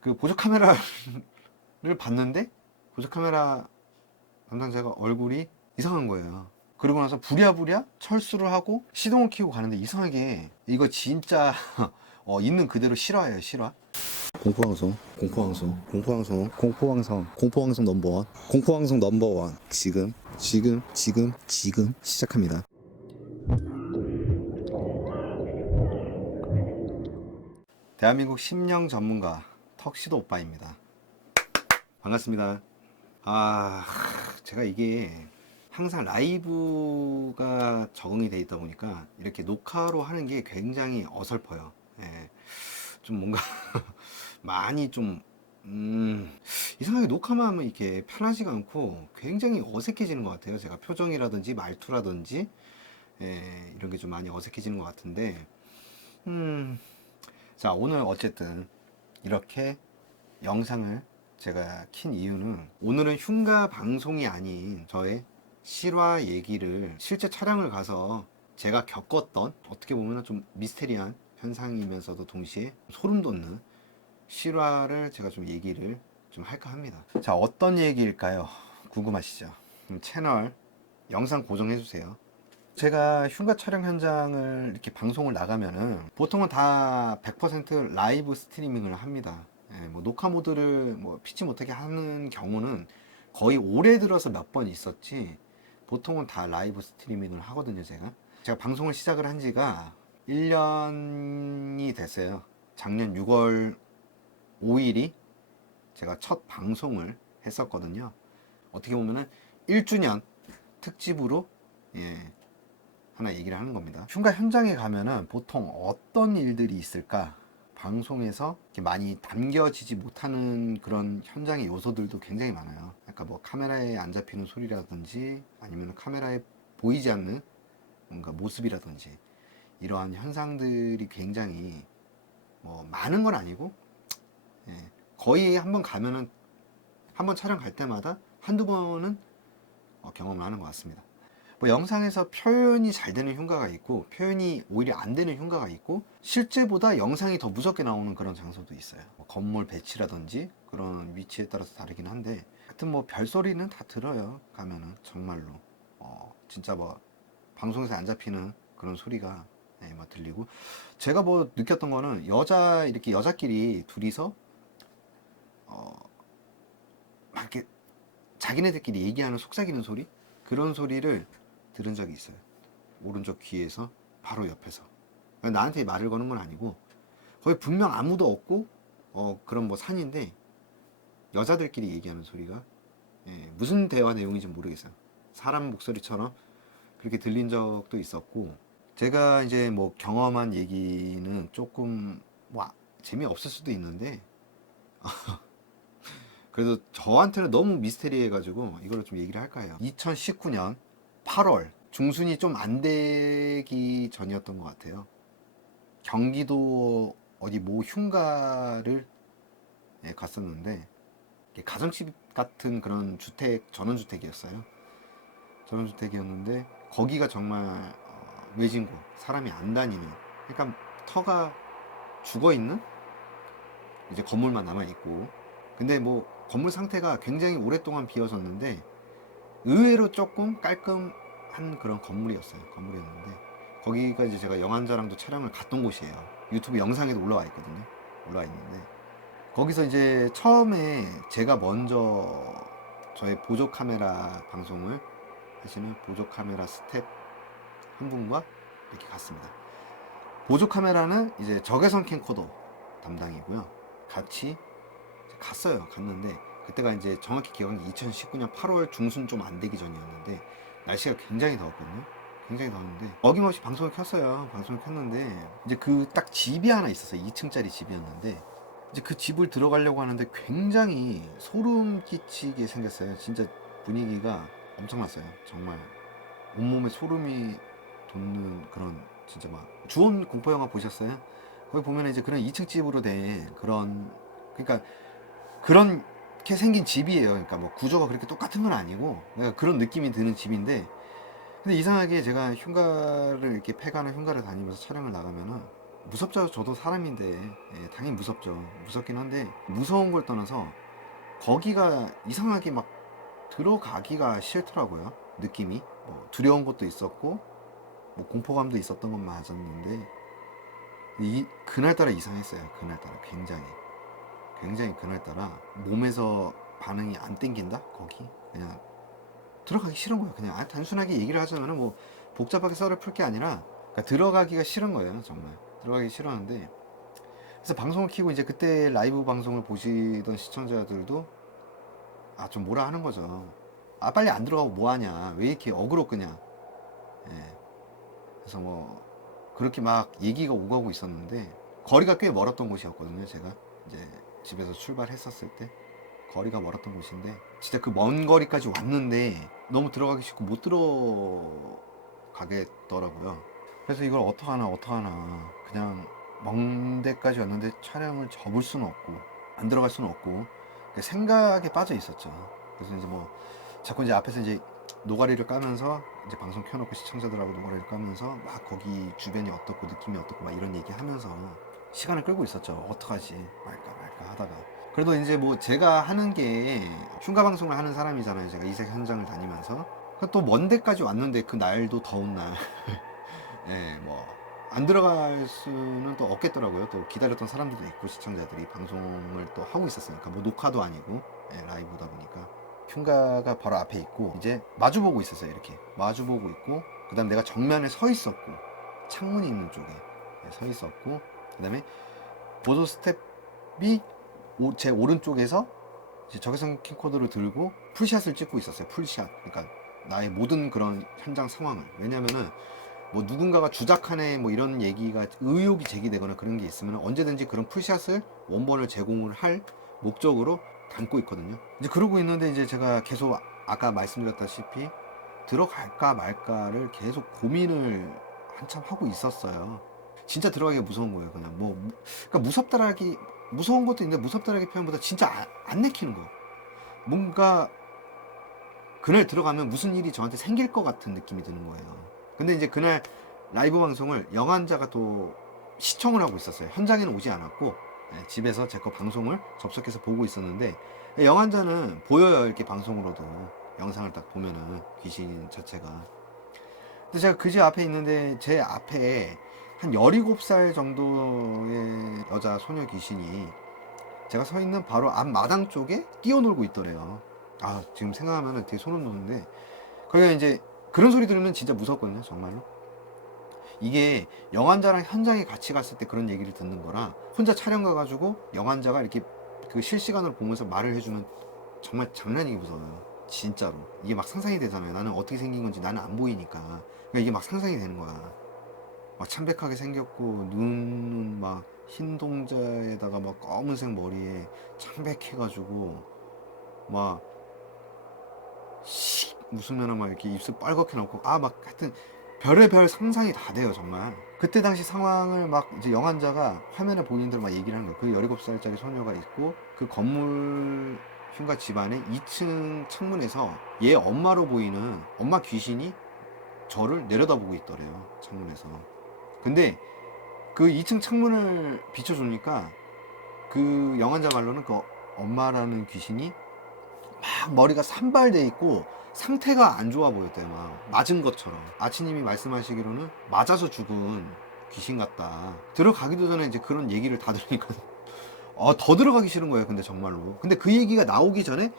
그 보조 카메라를 봤는데 보조 카메라 담당자가 얼굴이 이상한 거예요. 그러고 나서 부랴부랴 철수를 하고 시동을 켜고 가는데 이상하게 이거 진짜 있는 그대로 실화예요, 실화. 공포방송, 공포방송, 공포방송, 공포방송, 공포방송 넘버원, 공포방송 넘버원. 지금 시작합니다. 대한민국 심령 전문가 턱시도 오빠입니다. 반갑습니다. 제가 이게 항상 라이브가 적응이 돼 있다 보니까 이렇게 녹화로 하는 게 굉장히 어설퍼요. 예, 좀 뭔가 많이 좀 이상하게 녹화만 하면 이렇게 편하지가 않고 굉장히 어색해지는 것 같아요. 제가 표정이라든지 말투라든지 이런 게 좀 많이 어색해지는 것 같은데 자, 오늘 어쨌든 이렇게 영상을 제가 킨 이유는, 오늘은 흉가 방송이 아닌 저의 실화 얘기를, 실제 촬영을 가서 제가 겪었던, 어떻게 보면 좀 미스테리한 현상이면서도 동시에 소름 돋는 실화를 제가 좀 얘기를 좀 할까 합니다. 자, 어떤 얘기일까요? 궁금하시죠? 그럼 채널 영상 고정해 주세요. 제가 흉가 촬영 현장을 이렇게 방송을 나가면은 보통은 다 100% 라이브 스트리밍을 합니다. 뭐 녹화 모드를 뭐 피치 못하게 하는 경우는 거의 올해 들어서 몇 번 있었지, 보통은 다 라이브 스트리밍을 하거든요. 제가 방송을 시작을 한 지가 1년이 됐어요. 작년 6월 5일이 제가 첫 방송을 했었거든요. 어떻게 보면은 1주년 특집으로 하나 얘기를 하는 겁니다. 흉가 현장에 가면은 보통 어떤 일들이 있을까? 방송에서 이렇게 많이 담겨지지 못하는 그런 현장의 요소들도 굉장히 많아요. 그러니까 뭐 카메라에 안 잡히는 소리라든지, 아니면 카메라에 보이지 않는 뭔가 모습이라든지, 이러한 현상들이 굉장히 뭐 많은 건 아니고, 거의 한번 가면은, 한번 촬영 갈 때마다 한두 번은 경험을 하는 것 같습니다. 뭐 영상에서 표현이 잘 되는 흉가가 있고, 표현이 오히려 안 되는 흉가가 있고, 실제보다 영상이 더 무섭게 나오는 그런 장소도 있어요. 뭐 건물 배치라든지 그런 위치에 따라서 다르긴 한데, 하여튼 뭐 별소리는 다 들어요. 가면은 정말로 진짜 뭐 방송에서 안 잡히는 그런 소리가 뭐 들리고, 제가 뭐 느꼈던 거는, 이렇게 여자끼리 둘이서 막 이렇게 자기네들끼리 얘기하는 속삭이는 소리, 그런 소리를 들은 적이 있어요. 오른쪽 귀에서 바로 옆에서. 나한테 말을 거는 건 아니고, 거기 분명 아무도 없고 그런 뭐 산인데, 여자들끼리 얘기하는 소리가 무슨 대화 내용인지 모르겠어요. 사람 목소리처럼 그렇게 들린 적도 있었고, 제가 이제 뭐 경험한 얘기는 조금 뭐 재미없을 수도 있는데, 그래도 저한테는 너무 미스테리해가지고 이거를 좀 얘기를 할까 해요. 2019년 8월 중순이 좀 안 되기 전이었던 것 같아요. 경기도 어디 모 흉가를 갔었는데, 가정집 같은 그런 주택, 전원주택이었어요. 전원주택이었는데 거기가 정말 외진곳, 사람이 안 다니는, 그러니까 터가 죽어 있는 이제 건물만 남아 있고, 근데 뭐 건물 상태가 굉장히 오랫동안 비어졌는데 의외로 조금 깔끔한 그런 건물이었는데, 거기가 이제 제가 영안자랑도 촬영을 갔던 곳이에요. 유튜브 영상에도 올라와 있거든요. 올라와 있는데, 거기서 이제 처음에 제가 먼저 저의 보조 카메라 방송을 하시는 보조 카메라 스텝 한 분과 이렇게 갔습니다. 보조 카메라는 이제 적외선 캠코더 담당이고요. 같이 갔는데, 그때가 이제 정확히 기억하는 게 2019년 8월 중순 좀 안 되기 전이었는데, 날씨가 굉장히 더웠거든요. 굉장히 더웠는데 어김없이 방송을 켰어요. 방송을 켰는데 이제 그 딱 집이 하나 있었어요. 2층짜리 집이었는데, 이제 그 집을 들어가려고 하는데 굉장히 소름 끼치게 생겼어요. 진짜 분위기가 엄청났어요. 정말 온몸에 소름이 돋는 그런, 진짜 막 주원 공포 영화 보셨어요? 거기 보면 이제 그런 2층 집으로 된 그런, 그러니까 그렇게 생긴 집이에요. 그러니까 뭐 구조가 그렇게 똑같은 건 아니고, 그러니까 그런 느낌이 드는 집인데, 근데 이상하게 제가 흉가를 이렇게 패가는 흉가를 다니면서 촬영을 나가면은 무섭죠. 저도 사람인데 예, 당연히 무섭죠. 무섭긴 한데 무서운 걸 떠나서 거기가 이상하게 막 들어가기가 싫더라고요. 느낌이 뭐 두려운 것도 있었고 뭐 공포감도 있었던 건 맞았는데 이 그날따라 이상했어요. 그날따라 굉장히 그날따라 몸에서 반응이 안 땡긴다. 거기 그냥 들어가기 싫은 거예요. 그냥 단순하게 얘기를 하자면은 뭐 복잡하게 썰을 풀 게 아니라 그러니까 들어가기가 싫은 거예요. 정말 들어가기 싫었는데 그래서 방송을 켜고 이제 그때 라이브 방송을 보시던 시청자들도 좀 뭐라 하는 거죠. 빨리 안 들어가고 뭐 하냐. 왜 이렇게 어그로 끄냐. 예. 그래서 뭐 그렇게 막 얘기가 오가고 있었는데 거리가 꽤 멀었던 곳이었거든요. 제가 이제 집에서 출발했었을 때 거리가 멀었던 곳인데 진짜 그 먼 거리까지 왔는데 너무 들어가기 싫고 못 들어가겠더라고요. 그래서 이걸 어떡하나 그냥 먼 데까지 왔는데 촬영을 접을 수는 없고 안 들어갈 수는 없고 생각에 빠져 있었죠. 그래서 이제 뭐 자꾸 이제 앞에서 이제 노가리를 까면서 이제 방송 켜놓고 시청자들하고 노가리를 까면서 막 거기 주변이 어떻고 느낌이 어떻고 막 이런 얘기 하면서 시간을 끌고 있었죠. 어떡하지 말까 하다가 그래도 이제 뭐 제가 하는 게 흉가 방송을 하는 사람이잖아요. 제가 이색 현장을 다니면서 또 먼 데까지 왔는데 그 날도 더운 날 예, 뭐 안 들어갈 수는 또 없겠더라고요. 또 기다렸던 사람들도 있고 시청자들이 방송을 또 하고 있었으니까 뭐 녹화도 아니고 예, 라이브다 보니까 흉가가 바로 앞에 있고 이제 마주보고 있었어요. 이렇게 마주보고 있고 그 다음 내가 정면에 서 있었고 창문이 있는 쪽에 서 있었고 그 다음에 보조 스텝이 제 오른쪽에서 이제 적외선 캠코더를 들고 풀샷을 찍고 있었어요. 풀샷. 그러니까 나의 모든 그런 현장 상황을. 왜냐면은 뭐 누군가가 주작하네 뭐 이런 얘기가 의혹이 제기되거나 그런 게 있으면 언제든지 그런 풀샷을 원본을 제공을 할 목적으로 담고 있거든요. 이제 그러고 있는데 이제 제가 계속 아까 말씀드렸다시피 들어갈까 말까를 계속 고민을 한참 하고 있었어요. 진짜 들어가기가 무서운 거예요. 그냥 그러니까 무서운 것도 있는데 무섭다라기 표현보다 진짜 안 내키는 거예요. 뭔가 그날 들어가면 무슨 일이 저한테 생길 것 같은 느낌이 드는 거예요. 근데 이제 그날 라이브 방송을 영환자가 또 시청을 하고 있었어요. 현장에는 오지 않았고 집에서 제 거 방송을 접속해서 보고 있었는데 영환자는 보여요. 이렇게 방송으로도 영상을 딱 보면은 귀신 자체가. 근데 제가 그 집 앞에 있는데 제 앞에 한 17살 정도의 여자 소녀 귀신이 제가 서 있는 바로 앞 마당 쪽에 뛰어놀고 있더래요. 지금 생각하면 되게 소름 돋는데 그러니까 이제 그런 소리 들으면 진짜 무섭거든요. 정말로. 이게 영환자랑 현장에 같이 갔을 때 그런 얘기를 듣는 거랑 혼자 촬영 가가지고 영환자가 이렇게 그 실시간으로 보면서 말을 해주면 정말 장난이게 무서워요. 진짜로. 이게 막 상상이 되잖아요. 나는 어떻게 생긴 건지 나는 안 보이니까. 그러니까 이게 막 상상이 되는 거야. 막 참백하게 생겼고 눈은 막 흰 동자에다가 막 검은색 머리에 창백해가지고 막 웃으면 막 이렇게 입술 빨갛게 나고 막 하여튼 별의별 상상이 다 돼요. 정말 그때 당시 상황을 막 이제 영환자가 화면에 보이는 대로 막 얘기를 하는 거예요. 그 17살짜리 소녀가 있고 그 건물 흉가 집안의 2층 창문에서 얘 엄마로 보이는 엄마 귀신이 저를 내려다보고 있더래요. 창문에서. 근데 그 2층 창문을 비춰주니까 그 영환자 말로는 그 엄마라는 귀신이 막 머리가 산발돼 있고 상태가 안 좋아 보였대요. 막 맞은 것처럼. 아치님이 말씀하시기로는 맞아서 죽은 귀신 같다. 들어가기도 전에 이제 그런 얘기를 다 들으니까 더 들어가기 싫은 거예요. 근데 정말로. 근데 그 얘기가 나오기 전에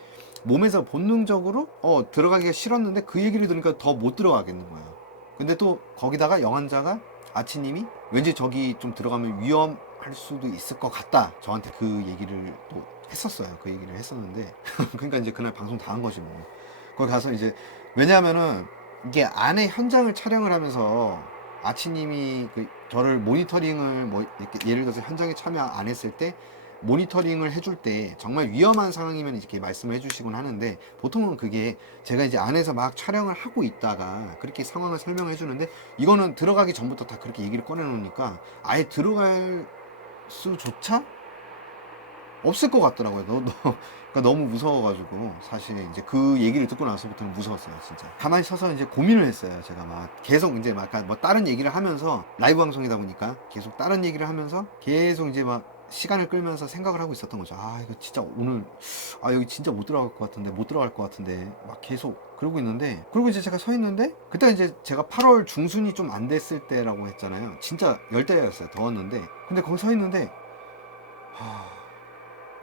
몸에서 본능적으로 들어가기가 싫었는데 그 얘기를 들으니까 더 못 들어가겠는 거예요. 근데 또 거기다가 영환자가 아치님이 왠지 저기 좀 들어가면 위험할 수도 있을 것 같다. 저한테 그 얘기를 또 했었어요. 그 얘기를 했었는데 그러니까 이제 그날 방송 다 한 거지 뭐. 거기 가서 이제 왜냐하면은 이게 안에 현장을 촬영을 하면서 아치님이 저를 모니터링을 뭐 이렇게 예를 들어서 현장에 참여 안 했을 때 모니터링을 해줄 때 정말 위험한 상황이면 이렇게 말씀을 해주시곤 하는데 보통은 그게 제가 이제 안에서 막 촬영을 하고 있다가 그렇게 상황을 설명해 주는데 이거는 들어가기 전부터 다 그렇게 얘기를 꺼내 놓으니까 아예 들어갈 수조차 없을 것 같더라고요. 그러니까 너무 무서워가지고 사실 이제 그 얘기를 듣고 나서부터는 무서웠어요, 진짜. 가만히 서서 이제 고민을 했어요. 제가 막 계속 이제 막 뭐 다른 얘기를 하면서 라이브 방송이다 보니까 계속 다른 얘기를 하면서 계속 이제 막 시간을 끌면서 생각을 하고 있었던 거죠. 아, 이거 진짜 오늘 여기 진짜 못 들어갈 것 같은데 못 들어갈 것 같은데 막 계속 그러고 있는데, 그리고 이제 제가 서 있는데 그때 이제 제가 8월 중순이 좀 안 됐을 때라고 했잖아요. 진짜 열대야였어요. 더웠는데 근데 거기 서 있는데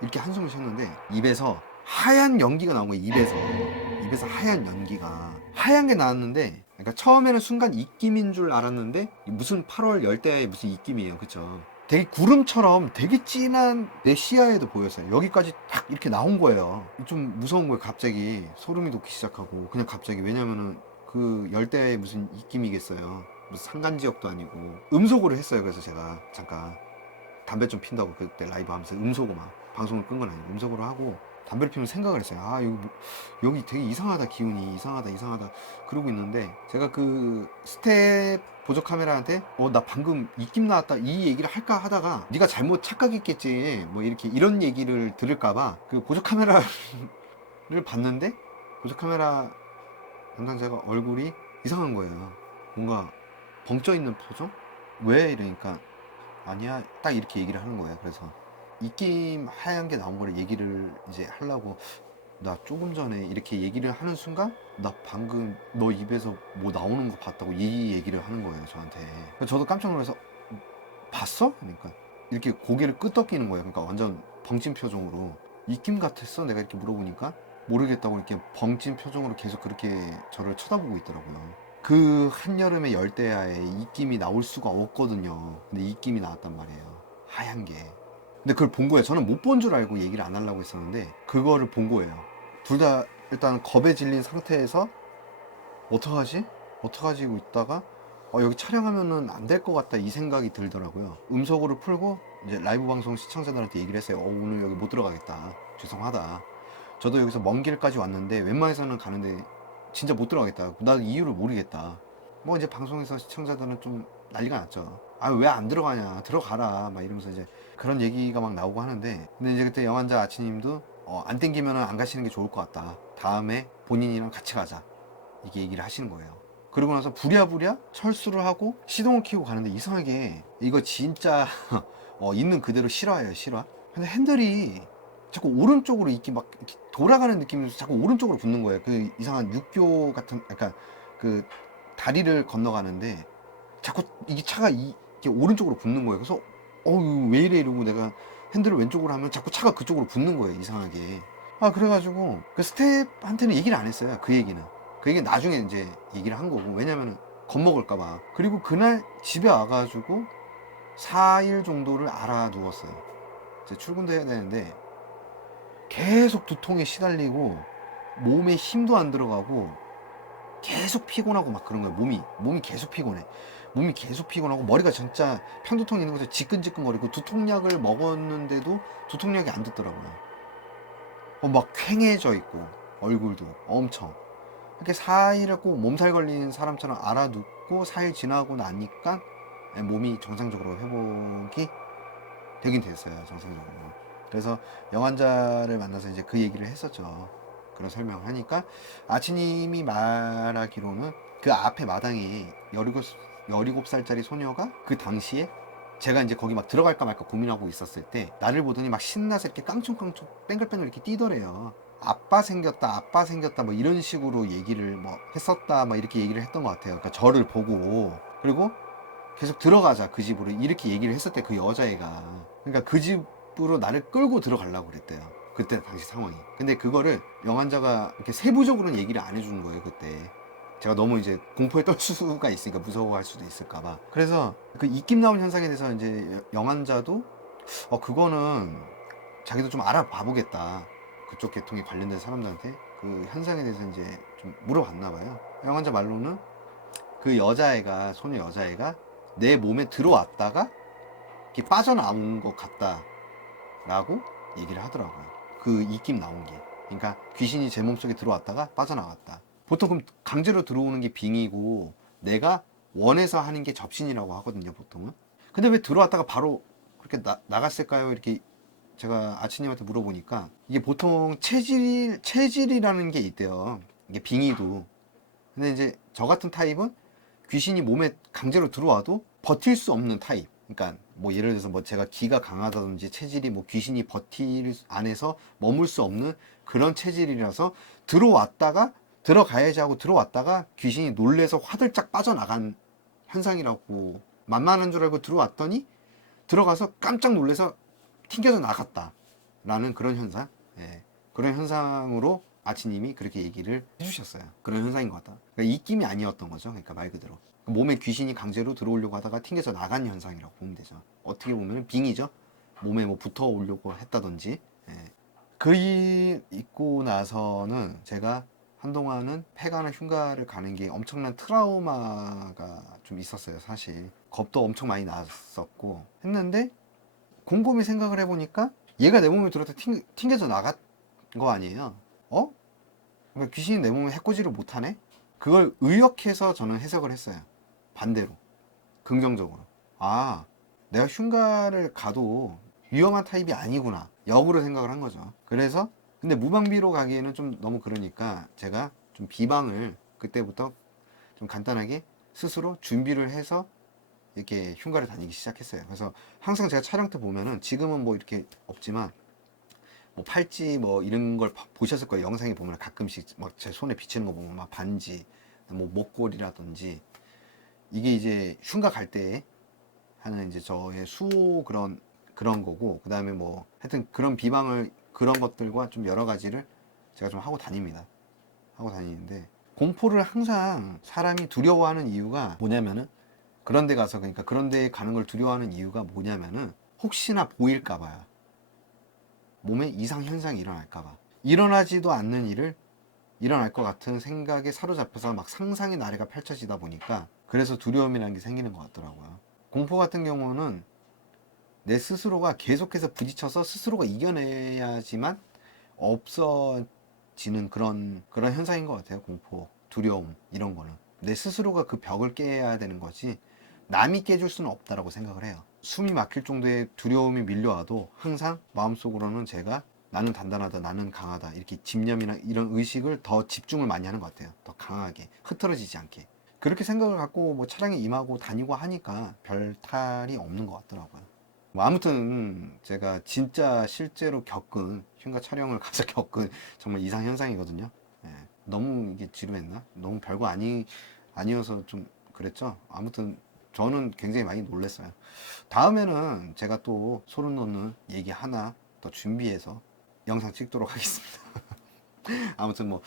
이렇게 한숨을 쉬었는데 입에서 하얀 연기가 나온 거예요. 입에서 하얀 연기가 하얀 게 나왔는데, 그러니까 처음에는 순간 입김인 줄 알았는데 무슨 8월 열대야의 무슨 입김이에요, 그쵸? 되게 구름처럼 되게 진한 내 시야에도 보였어요. 여기까지 딱 이렇게 나온 거예요. 좀 무서운 거예요. 갑자기 소름이 돋기 시작하고, 그냥 갑자기. 왜냐면은 그 열대야의 무슨 입김이겠어요. 무슨 산간지역도 아니고. 음속으로 했어요. 그래서 제가 잠깐 담배 좀 핀다고 그때 라이브 하면서 음소거 막 방송을 끈 건 아니고 음소거로 하고 담배를 피우면 생각을 했어요. 아, 여기 여기 되게 이상하다, 기운이 이상하다 그러고 있는데, 제가 그 스텝 보조 카메라한테 나 방금 입김 나왔다 이 얘기를 할까 하다가 네가 잘못 착각했겠지 뭐 이렇게 이런 얘기를 들을까봐 그 보조 카메라를 봤는데, 보조 카메라 담당자가 얼굴이 이상한 거예요. 뭔가 벙쪄 있는 표정? 왜 이러니까 아니야, 딱 이렇게 얘기를 하는 거예요. 그래서 입김 하얀 게 나온 거를 얘기를 이제 하려고, 나 조금 전에 이렇게 얘기를 하는 순간 나 방금 너 입에서 뭐 나오는 거 봤다고 이 얘기를 하는 거예요, 저한테. 그래서 저도 깜짝 놀라서 봤어? 그러니까 이렇게 고개를 끄덕이는 거예요. 그러니까 완전 벙찐 표정으로. 입김 같았어? 내가 이렇게 물어보니까 모르겠다고 이렇게 벙찐 표정으로 계속 그렇게 저를 쳐다보고 있더라고요. 그 한여름의 열대야에 입김이 나올 수가 없거든요. 근데 입김이 나왔단 말이에요. 하얀 게. 근데 그걸 본 거예요. 저는 못 본 줄 알고 얘기를 안 하려고 했었는데 그거를 본 거예요. 둘 다 일단 겁에 질린 상태에서 어떡하지? 어떡하지? 이고 있다가 여기 촬영하면은 안 될 것 같다 이 생각이 들더라고요. 음속으로 풀고 이제 라이브 방송 시청자들한테 얘기를 했어요. 오늘 여기 못 들어가겠다. 죄송하다. 저도 여기서 먼 길까지 왔는데 웬만해서는 가는데 진짜 못 들어가겠다. 나 이유를 모르겠다. 뭐 이제 방송에서 시청자들은 좀 난리가 났죠. 아, 왜 안 들어가냐? 들어가라. 막 이러면서 이제 그런 얘기가 막 나오고 하는데, 근데 이제 그때 영환자 아치님도 안 땡기면은 안 가시는 게 좋을 것 같다. 다음에 본인이랑 같이 가자. 이게 얘기를 하시는 거예요. 그러고 나서 부랴부랴 철수를 하고 시동을 켜고 가는데, 이상하게 이거 진짜 있는 그대로 실화예요, 실화. 근데 핸들이 자꾸 오른쪽으로 이렇게 막 이렇게 돌아가는 느낌이면서 자꾸 오른쪽으로 붙는 거예요. 그 이상한 육교 같은, 약간 그 다리를 건너가는데 자꾸 이게 차가 이렇게 오른쪽으로 붙는 거예요. 그래서 왜 이래 이러고 내가 핸들을 왼쪽으로 하면 자꾸 차가 그쪽으로 붙는 거예요, 이상하게. 그래가지고 그 스텝한테는 얘기를 안 했어요. 그 얘기는. 그 얘기는 나중에 이제 얘기를 한 거고, 왜냐면은 겁먹을까봐. 그리고 그날 집에 와가지고 4일 정도를 알아 누웠어요. 이제 출근도 해야 되는데 계속 두통에 시달리고 몸에 힘도 안 들어가고 계속 피곤하고 막 그런 거예요. 몸이 계속 피곤해. 몸이 계속 피곤하고 머리가 진짜 편두통 있는 곳에 지끈지끈거리고, 두통약을 먹었는데도 두통약이 안 듣더라고요. 막 퀭해져 있고 얼굴도 엄청. 이렇게 4일을 꼭 몸살 걸린 사람처럼 알아눕고 4일 지나고 나니까 몸이 정상적으로 회복이 되긴 됐어요, 정상적으로. 그래서 영환자를 만나서 이제 그 얘기를 했었죠. 그런 설명을 하니까 아치님이 말하기로는 그 앞에 마당에 17살짜리 소녀가 그 당시에 제가 이제 거기 막 들어갈까 말까 고민하고 있었을 때 나를 보더니 막 신나서 이렇게 깡총깡총 뺑글뺑글 이렇게 뛰더래요. 아빠 생겼다 뭐 이런 식으로 얘기를 뭐 했었다 막 이렇게 얘기를 했던 것 같아요. 그러니까 저를 보고. 그리고 계속 들어가자 그 집으로 이렇게 얘기를 했었대, 그 여자애가. 그러니까 그 집으로 나를 끌고 들어가려고 그랬대요, 그때 당시 상황이. 근데 그거를 영환자가 이렇게 세부적으로는 얘기를 안 해준 거예요, 그때. 제가 너무 이제 공포에 떨 수가 있으니까, 무서워할 수도 있을까봐. 그래서 그 입김 나온 현상에 대해서 이제 영환자도 그거는 자기도 좀 알아봐 보겠다, 그쪽 계통에 관련된 사람들한테 그 현상에 대해서 이제 좀 물어봤나 봐요. 영환자 말로는 그 여자애가, 소녀 여자애가 내 몸에 들어왔다가 이렇게 빠져나온 것 같다라고 얘기를 하더라고요. 그 입김 나온 게. 그러니까 귀신이 제 몸속에 들어왔다가 빠져나왔다. 보통 그럼 강제로 들어오는 게 빙이고 내가 원해서 하는 게 접신이라고 하거든요, 보통은. 근데 왜 들어왔다가 바로 그렇게 나갔을까요? 이렇게 제가 아치님한테 물어보니까 이게 보통 체질이라는 게 있대요. 이게 빙의도. 근데 이제 저 같은 타입은 귀신이 몸에 강제로 들어와도 버틸 수 없는 타입. 그러니까 뭐 예를 들어서 뭐 제가 기가 강하다든지 체질이 뭐 귀신이 버틸 안에서 머물 수 없는 그런 체질이라서 들어왔다가 들어가야지 하고 들어왔다가 귀신이 놀래서 화들짝 빠져나간 현상이라고, 만만한 줄 알고 들어왔더니 들어가서 깜짝 놀래서 튕겨져 나갔다 라는 그런 현상. 예. 그런 현상으로 아치님이 그렇게 얘기를 해주셨어요. 그런 현상인 것 같다. 그러니까 입김이 아니었던 거죠. 그러니까 말 그대로 몸에 귀신이 강제로 들어오려고 하다가 튕겨져 나간 현상이라고 보면 되죠. 어떻게 보면 빙이죠. 몸에 뭐 붙어 오려고 했다든지. 예. 그 일 있고 나서는 제가 한동안은 폐가나 흉가를 가는 게 엄청난 트라우마가 좀 있었어요. 사실 겁도 엄청 많이 났었고 했는데, 곰곰이 생각을 해보니까 얘가 내 몸에 들어서 튕겨져 나간 거 아니에요. 어? 그러니까 귀신이 내 몸에 해코지를 못하네? 그걸 의역해서 저는 해석을 했어요. 반대로. 긍정적으로. 아, 내가 흉가를 가도 위험한 타입이 아니구나. 역으로 생각을 한 거죠. 그래서, 근데 무방비로 가기에는 좀 너무 그러니까 제가 좀 비방을 그때부터 좀 간단하게 스스로 준비를 해서 이렇게 흉가를 다니기 시작했어요. 그래서 항상 제가 촬영 때 보면은, 지금은 뭐 이렇게 없지만 뭐 팔찌 뭐 이런 걸 보셨을 거예요. 영상에 보면 가끔씩 막 제 손에 비치는 거 보면 막 반지, 뭐 목걸이라든지, 이게 이제 흉가 갈 때 하는 이제 저의 수호 그런 거고, 그 다음에 뭐 하여튼 그런 비방을, 그런 것들과 좀 여러 가지를 제가 좀 하고 다닙니다. 하고 다니는데, 공포를 항상 사람이 두려워하는 이유가 뭐냐면은, 그런 데 가서, 그러니까 그런 데 가는 걸 두려워하는 이유가 뭐냐면은 혹시나 보일까 봐요. 몸에 이상 현상이 일어날까 봐. 일어나지도 않는 일을 일어날 것 같은 생각에 사로잡혀서 막 상상의 나래가 펼쳐지다 보니까, 그래서 두려움이라는 게 생기는 것 같더라고요. 공포 같은 경우는 내 스스로가 계속해서 부딪혀서 스스로가 이겨내야지만 없어지는 그런 현상인 것 같아요. 공포, 두려움 이런 거는 내 스스로가 그 벽을 깨야 되는 거지, 남이 깨줄 수는 없다라고 생각을 해요. 숨이 막힐 정도의 두려움이 밀려와도 항상 마음속으로는 제가 나는 단단하다, 나는 강하다, 이렇게 집념이나 이런 의식을 더 집중을 많이 하는 것 같아요. 더 강하게 흐트러지지 않게 그렇게 생각을 갖고 뭐 촬영에 임하고 다니고 하니까 별 탈이 없는 것 같더라고요. 뭐 아무튼 제가 진짜 실제로 겪은, 흉가 촬영을 가서 겪은 정말 이상 현상이거든요. 예. 너무 이게 지루했나? 너무 별거 아니어서 좀 그랬죠. 아무튼 저는 굉장히 많이 놀랐어요. 다음에는 제가 또 소름 돋는 얘기 하나 더 준비해서 영상 찍도록 하겠습니다. 아무튼 뭐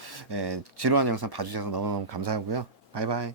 지루한 영상 봐주셔서 너무너무 감사하고요. 바이바이.